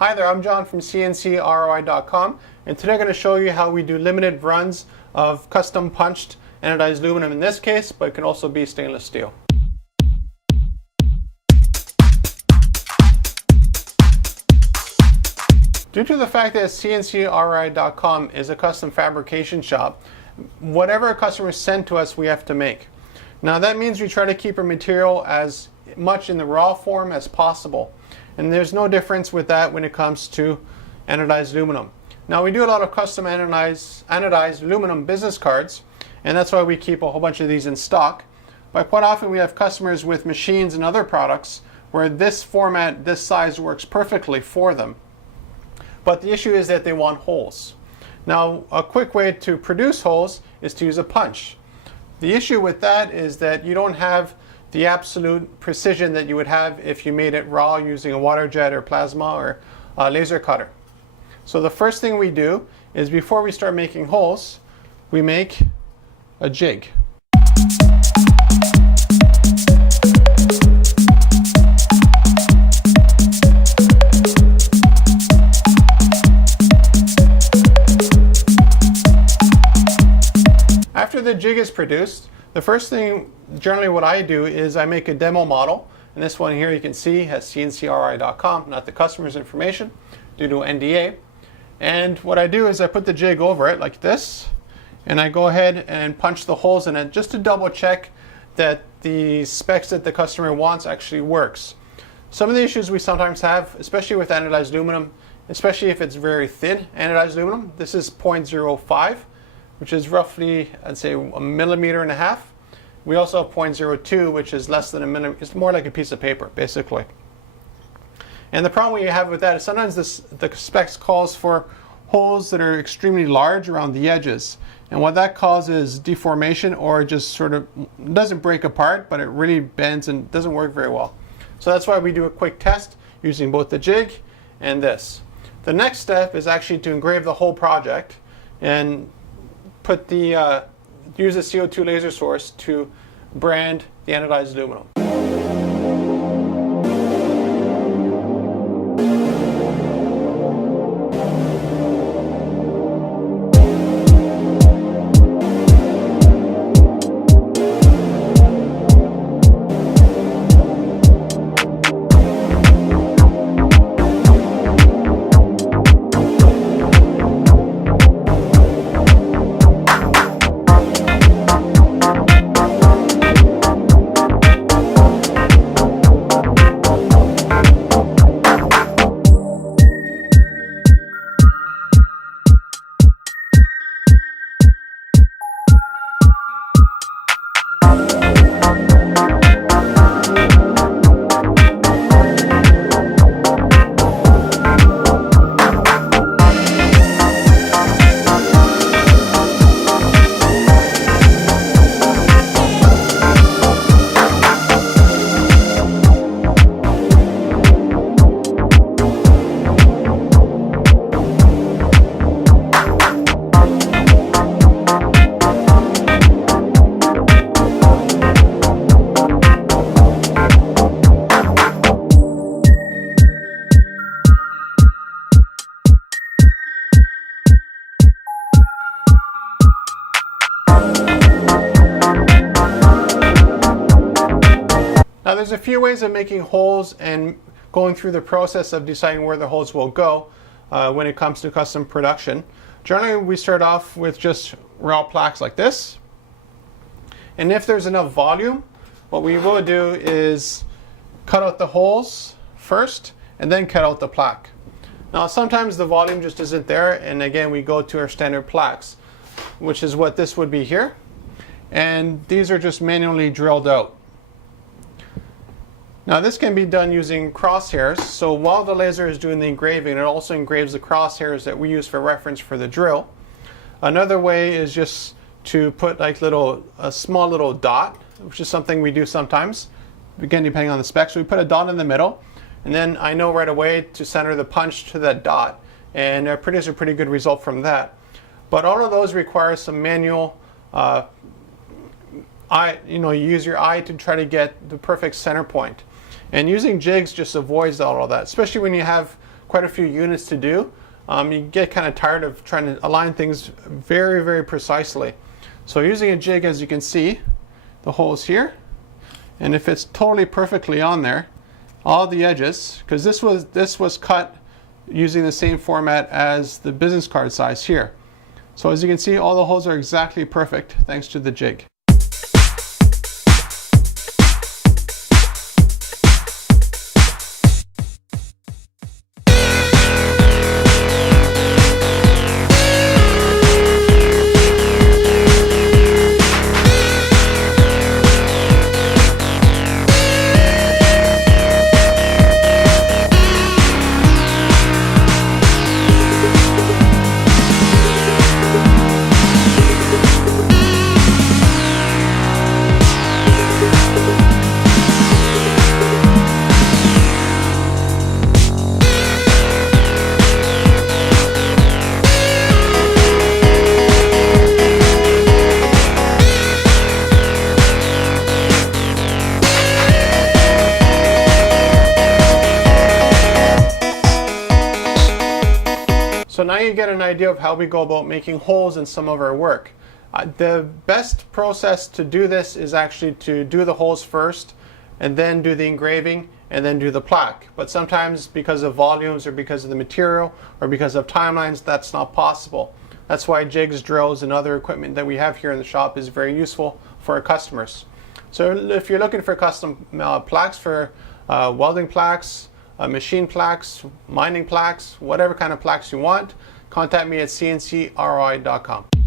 Hi there, I'm John from CNCKing.com, and today I'm going to show you how we do limited runs of custom punched anodized aluminum in this case, but it can also be stainless steel. Due to the fact that CNCKing.com is a custom fabrication shop, whatever customers send to us we have to make. Now that means we try to keep our material as much in the raw form as possible. And there's no difference with that when it comes to anodized aluminum. Now we do a lot of custom anodized aluminum business cards, and that's why we keep a whole bunch of these in stock. But quite often we have customers with machines and other products where this format, this size works perfectly for them. But the issue is that they want holes. Now a quick way to produce holes is to use a punch. The issue with that is that you don't have the absolute precision that you would have if you made it raw using a water jet or plasma or a laser cutter. So the first thing we do is before we start making holes, we make a jig. After the jig is produced, the first thing, generally what I do is I make a demo model, and this one here you can see has CNCKing.com, not the customer's information, due to NDA. And what I do is I put the jig over it like this, and I go ahead and punch the holes in it just to double check that the specs that the customer wants actually works. Some of the issues we sometimes have, especially with anodized aluminum, especially if it's very thin anodized aluminum, this is 0.05. which is roughly, I'd say, 1.5 millimeters. We also have 0.02, which is less than a millimeter. It's more like a piece of paper, basically. And the problem we have with that is sometimes the specs calls for holes that are extremely large around the edges. And what that causes is deformation, or just sort of doesn't break apart, but it really bends and doesn't work very well. So that's why we do a quick test using both the jig and this. The next step is actually to engrave the whole project and use a CO2 laser source to brand the anodized aluminum. Now there's a few ways of making holes and going through the process of deciding where the holes will go when it comes to custom production. Generally we start off with just raw plaques like this. And if there's enough volume, what we will do is cut out the holes first and then cut out the plaque. Now sometimes the volume just isn't there, and again we go to our standard plaques, which is what this would be here. And these are just manually drilled out. Now this can be done using crosshairs, so while the laser is doing the engraving, it also engraves the crosshairs that we use for reference for the drill. Another way is just to put like a small little dot, which is something we do sometimes, again depending on the specs. So we put a dot in the middle, and then I know right away to center the punch to that dot, and produce a pretty good result from that. But all of those require some manual you use your eye to try to get the perfect center point. And using jigs just avoids all of that, especially when you have quite a few units to do, you get kind of tired of trying to align things very, very precisely. So using a jig, as you can see, the hole is here, and if it's totally perfectly on there, all the edges, because this was cut using the same format as the business card size here. So as you can see, all the holes are exactly perfect thanks to the jig. So now you get an idea of how we go about making holes in some of our work. The best process to do this is actually to do the holes first and then do the engraving and then do the plaque. But sometimes because of volumes or because of the material or because of timelines, that's not possible. That's why jigs, drills, and other equipment that we have here in the shop is very useful for our customers. So if you're looking for custom plaques for welding plaques, machine plaques, mining plaques, whatever kind of plaques you want, contact me at CNCKing.com.